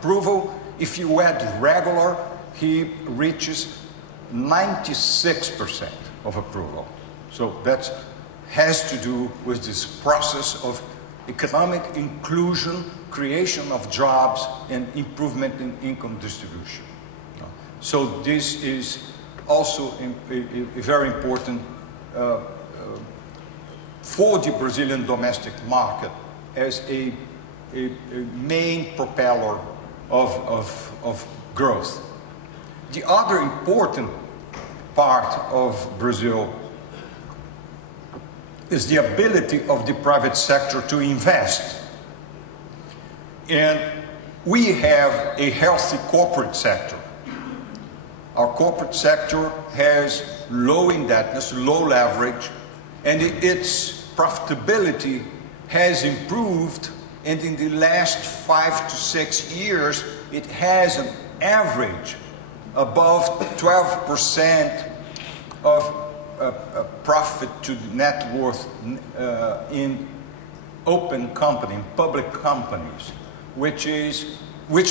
approval. If you add regular, he reaches 96% of approval. So that has to do with this process of economic inclusion, creation of jobs, and improvement in income distribution. So this is also a very important for the Brazilian domestic market as a main propeller of growth. The other important part of Brazil is the ability of the private sector to invest. And we have a healthy corporate sector. Our corporate sector has low indebtedness, low leverage, and its profitability has improved, and in the last 5 to 6 years, it has an average above 12% of profit to net worth in open company, in public companies, which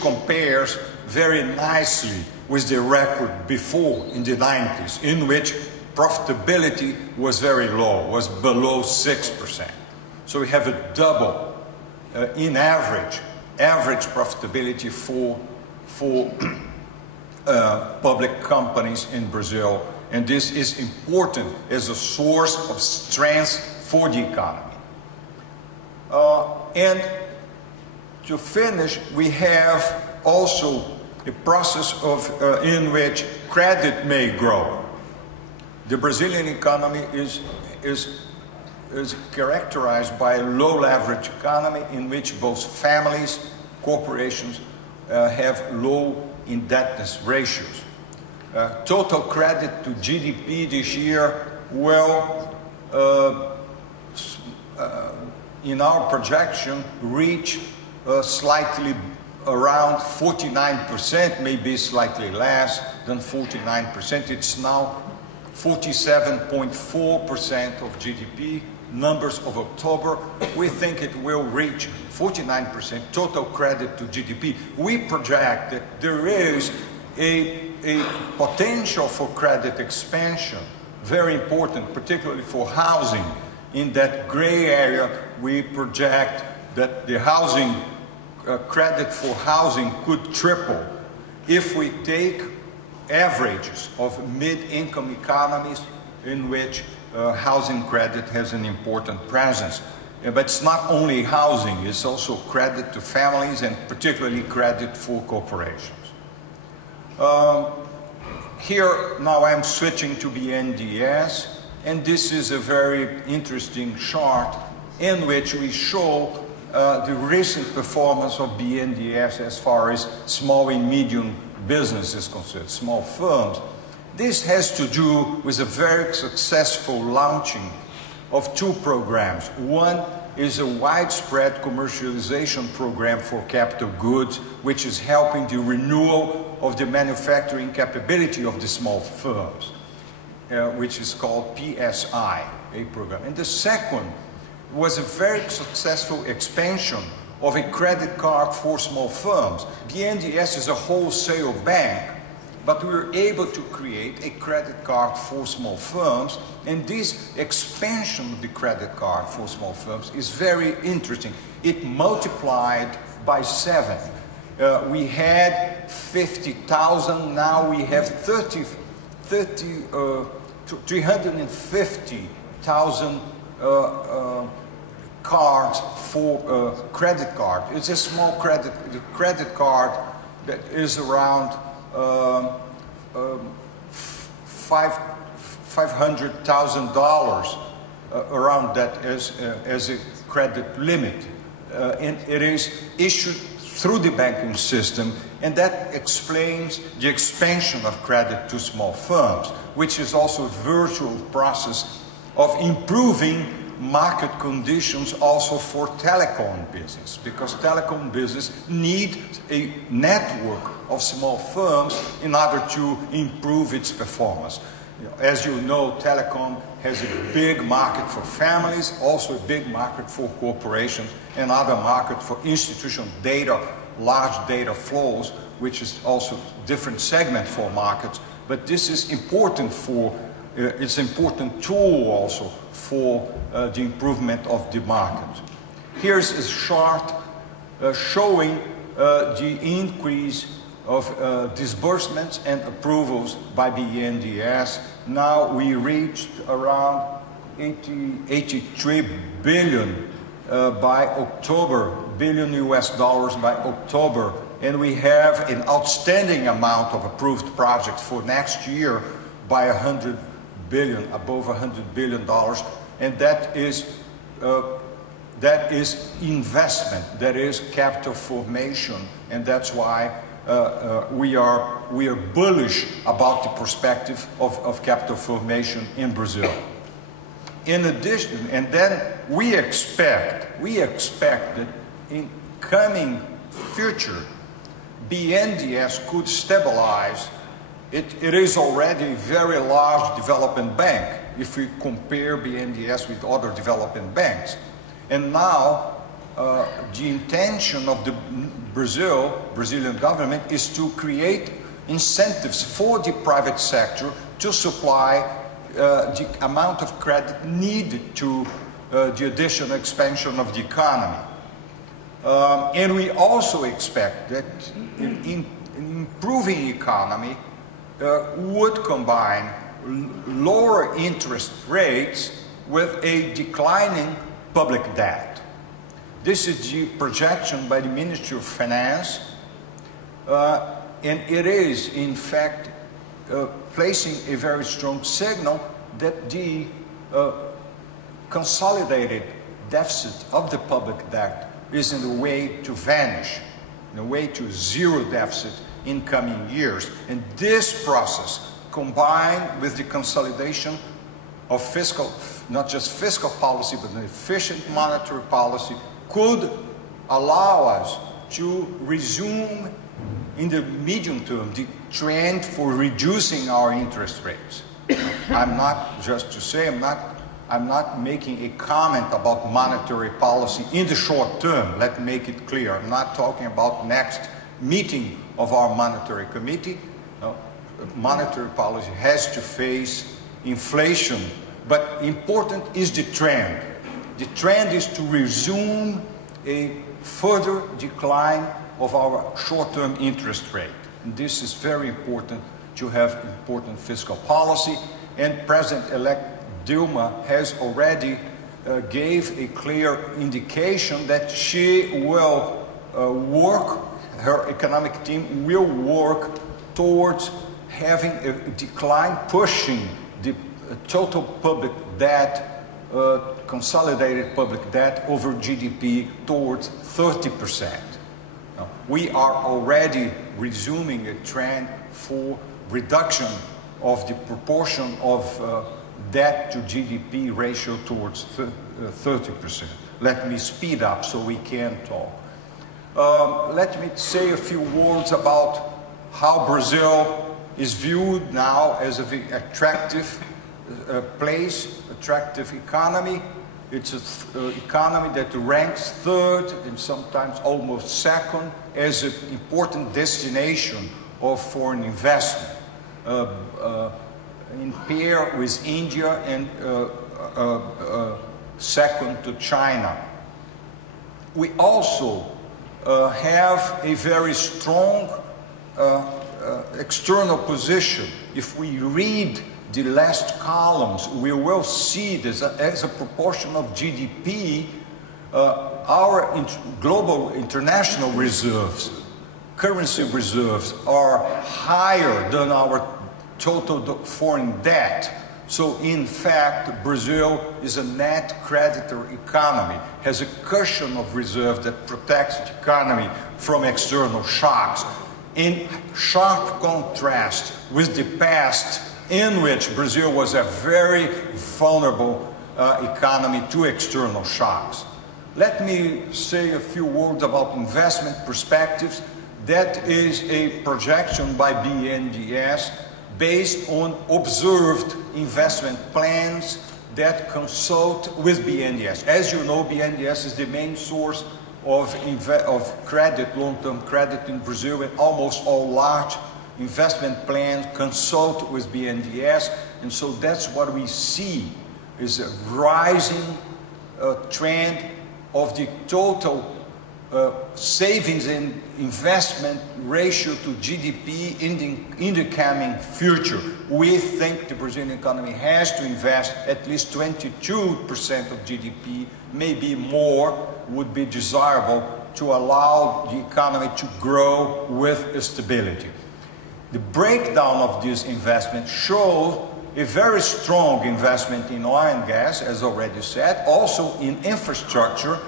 compares very nicely with the record before in the 90s, in which profitability was very low, was below 6%. So we have a double in average profitability for public companies in Brazil, and this is important as a source of strength for the economy. And to finish, we have also a process in which credit may grow. The Brazilian economy is characterized by a low leverage economy in which both families, corporations have low indebtedness ratios. Total credit to GDP this year will, in our projection, reach slightly around 49%, maybe slightly less than 49%. It's now 47.4% of GDP. Numbers of October, we think it will reach 49% total credit to GDP. We project that there is a potential for credit expansion, very important, particularly for housing. In that gray area, we project that the housing credit for housing could triple if we take averages of mid-income economies in which housing credit has an important presence. But it's not only housing, it's also credit to families and particularly credit for corporations. Here now I'm switching to BNDES, and this is a very interesting chart in which we show the recent performance of BNDES as far as small and medium business is concerned, small firms. This has to do with a very successful launching of two programs. One is a widespread commercialization program for capital goods, which is helping the renewal of the manufacturing capability of the small firms, which is called PSI, a program. And the second was a very successful expansion of a credit card for small firms. BNDES is a wholesale bank, but we were able to create a credit card for small firms, and this expansion of the credit card for small firms is very interesting. It multiplied by 7. We had 50,000, now we have 350,000 cards for credit card. It's a small credit card that is around $500,000 around that as a credit limit, and it is issued through the banking system, and that explains the expansion of credit to small firms, which is also a virtual process of improving market conditions also for telecom business, because telecom business needs a network of small firms in order to improve its performance. As you know, telecom has a big market for families, also a big market for corporations, and other market for institutional data large data flows, which is also a different segment for markets. But this is important for, it's an important tool also for the improvement of the market. Here's a chart showing the increase of disbursements and approvals by BNDES. Now we reached around 83 billion by October, US dollars by October, and we have an outstanding amount of approved projects for next year by 100 billion, above 100 billion dollars, and that is investment, that is capital formation, and that's why we are bullish about the perspective of capital formation in Brazil. In addition, and then we expect that in coming future, BNDES could stabilize. It is already a very large development bank if we compare BNDES with other development banks. And now the intention of the Brazilian government is to create incentives for the private sector to supply the amount of credit needed to the additional expansion of the economy. And we also expect that an improving economy would combine lower interest rates with a declining public debt. This is the projection by the Ministry of Finance, and it is in fact placing a very strong signal that the consolidated deficit of the public debt is in the way to vanish, in the way to zero deficit in coming years. And this process, combined with the consolidation of fiscal, not just fiscal policy, but an efficient monetary policy, could allow us to resume in the medium term the trend for reducing our interest rates. I'm not, just to say, I'm not making a comment about monetary policy in the short term. Let me make it clear. I'm not talking about next meeting of our monetary committee. No, monetary policy has to face inflation, but important is the trend. The trend is to resume a further decline of our short-term interest rate. And this is very important to have important fiscal policy, and President-elect Dilma has already gave a clear indication that she will her economic team will work towards having a decline, pushing the total public debt, consolidated public debt over GDP towards 30%. Now, we are already resuming a trend for reduction of the proportion of debt to GDP ratio towards 30%. Let me speed up so we can talk. Let me say a few words about how Brazil is viewed now as an attractive place, attractive economy. It's an economy that ranks third and sometimes almost second as an important destination of foreign investment. In pair with India and second to China. We also have a very strong external position. If we read the last columns, we will see this as a proportion of GDP, our global international reserves, currency reserves, are higher than our total foreign debt. So in fact, Brazil is a net creditor economy, has a cushion of reserve that protects the economy from external shocks. In sharp contrast with the past, in which Brazil was a very vulnerable economy to external shocks. Let me say a few words about investment perspectives. That is a projection by BNDES based on observed investment plans that consult with BNDES. As you know, BNDES is the main source of credit, long-term credit in Brazil, and almost all large investment plans consult with BNDES. And so that's what we see is a rising trend of the total savings and investment ratio to GDP in the coming future. We think the Brazilian economy has to invest at least 22% of GDP, maybe more would be desirable to allow the economy to grow with stability. The breakdown of this investment shows a very strong investment in oil and gas, as already said, also in infrastructure,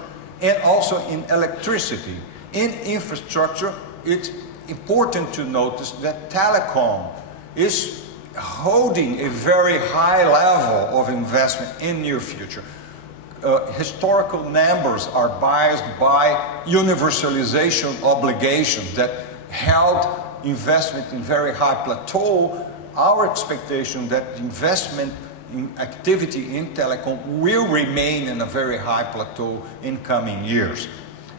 and also in electricity. In infrastructure, it's important to notice that telecom is holding a very high level of investment in near future. Historical numbers are biased by universalization obligations that held investment in very high plateau. Our expectation that investment in activity in telecom will remain in a very high plateau in coming years.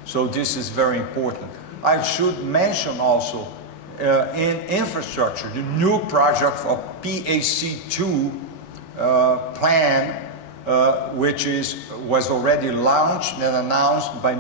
So this is very important. I should mention also in infrastructure, the new project of PAC2 plan, which was already launched and announced by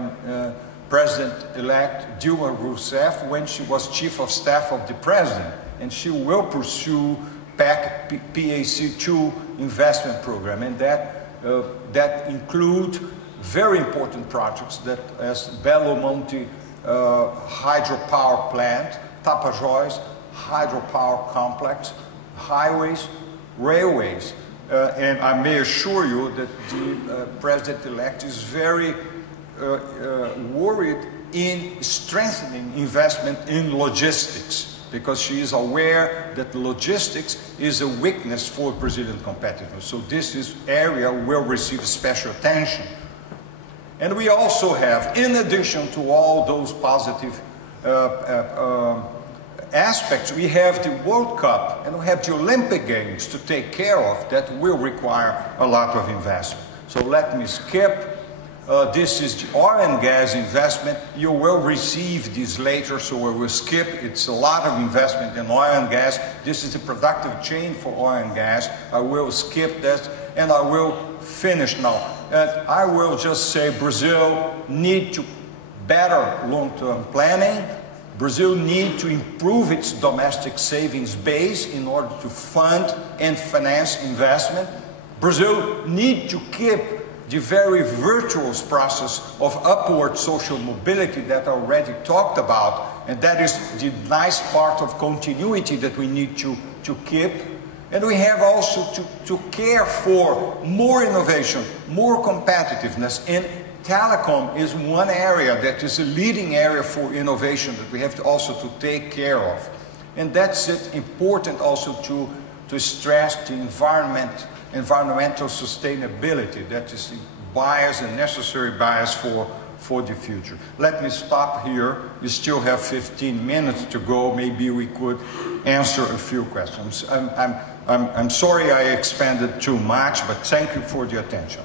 President-elect Dilma Rousseff when she was Chief of Staff of the President, and she will pursue PAC2 investment program, and that include very important projects that as Belo Monte hydropower plant, Tapajós hydropower complex, highways, railways, and I may assure you that the President-elect is very worried in strengthening investment in logistics, because she is aware that logistics is a weakness for Brazilian competitiveness. So this area will receive special attention. And we also have, in addition to all those positive aspects, we have the World Cup and we have the Olympic Games to take care of that will require a lot of investment. So let me skip. This is the oil and gas investment. You will receive this later, so we will skip. It's a lot of investment in oil and gas. This is the productive chain for oil and gas. I will skip this, and I will finish now. I will just say Brazil needs to better long-term planning. Brazil needs to improve its domestic savings base in order to fund and finance investment. Brazil needs to keep the very virtuous process of upward social mobility that I already talked about, and that is the nice part of continuity that we need to keep. And we have also to care for more innovation, more competitiveness, and telecom is one area that is a leading area for innovation that we have to also to take care of. And that's it, important also to stress the environmental sustainability. That is the bias and necessary bias for the future. Let me stop here. We still have 15 minutes to go. Maybe we could answer a few questions. I'm sorry I expanded too much, but thank you for the attention.